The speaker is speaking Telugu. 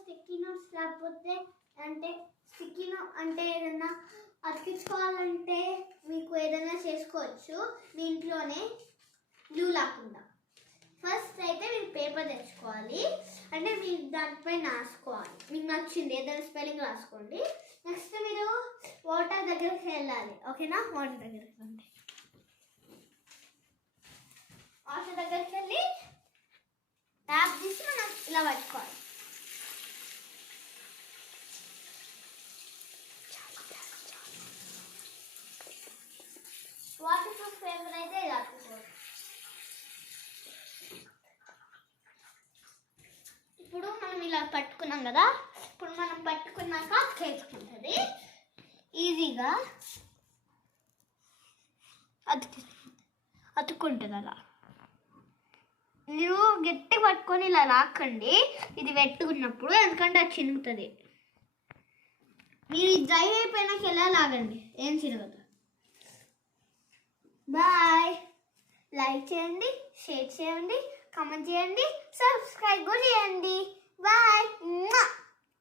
స్టిక్కీ నోట్స్ లేకపోతే అంటే స్టిక్కీ నోట్ అంటే ఏదైనా అతికించుకోవాలంటే మీకు ఏదైనా చేసుకోవచ్చు మీ ఇంట్లోనే గ్లూ లేకుండా. ఫస్ట్ అయితే మీరు పేపర్ తెచ్చుకోవాలి, అంటే మీరు దానిపై రాసుకోవాలి, మీకు నచ్చింది ఏదైనా స్పెల్లింగ్ రాసుకోండి. నెక్స్ట్ మీరు వాటర్ దగ్గరికి వెళ్ళాలి, ఓకేనా? వాటర్ దగ్గరికి రండి. వాటర్ దగ్గరికి వెళ్ళి ట్యాప్ తీసి మనం ఇలా పట్టుకోవాలి. వాటర్ ప్రూఫ్ పేపర్ అయితే ఇలా అతుక్కోవాలి. ఇప్పుడు మనం ఇలా పట్టుకున్నాం కదా, ఇప్పుడు మనం పట్టుకున్నాక చేసుకుంటుంది ఈజీగా అతుక్కుంటుంది. అలా మీరు గట్టి పట్టుకొని ఇలా లాక్కండి, ఇది పెట్టుకున్నప్పుడు, ఎందుకంటే అది చినుగుతుంది. మీరు డ్రై అయిపోయినాక ఎలా లాగండి, ఏం చినగదు. బాయ్. లైక్ చేయండి, షేర్ చేయండి, కామెంట్ చేయండి, సబ్స్క్రైబ్ కూడా చేయండి. బాయ్.